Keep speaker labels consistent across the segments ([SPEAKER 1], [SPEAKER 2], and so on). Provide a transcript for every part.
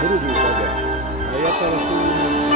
[SPEAKER 1] I uwaga. to. ja teraz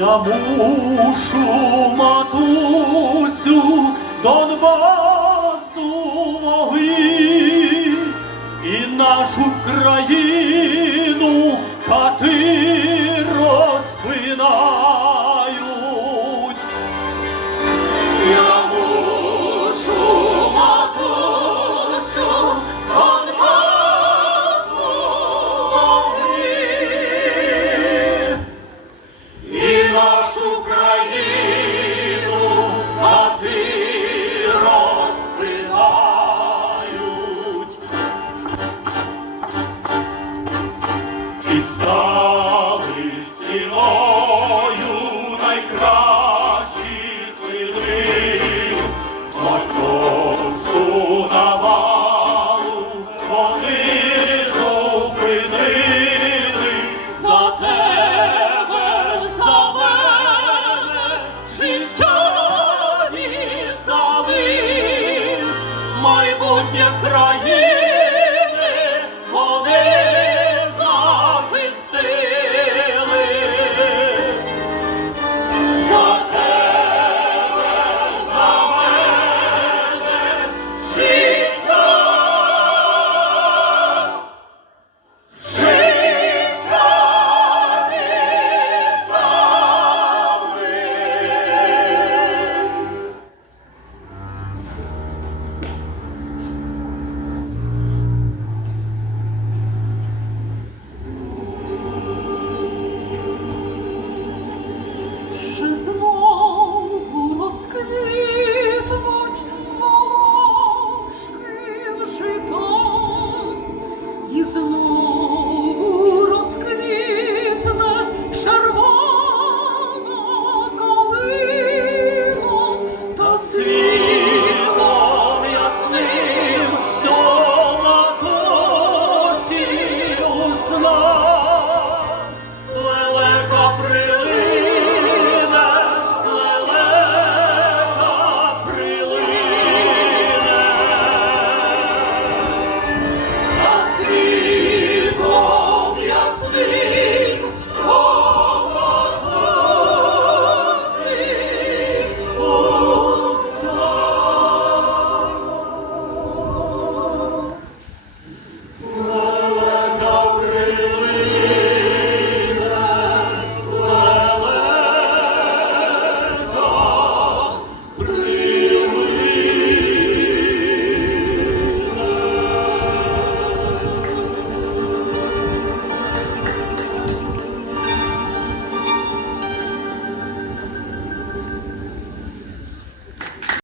[SPEAKER 2] Я мушу, матусю, всі стали стіною найкращі сили, московську навалу вони зупинили за
[SPEAKER 3] тебе,
[SPEAKER 2] за
[SPEAKER 3] мене
[SPEAKER 2] життя
[SPEAKER 3] віддали
[SPEAKER 2] майбутнє країни.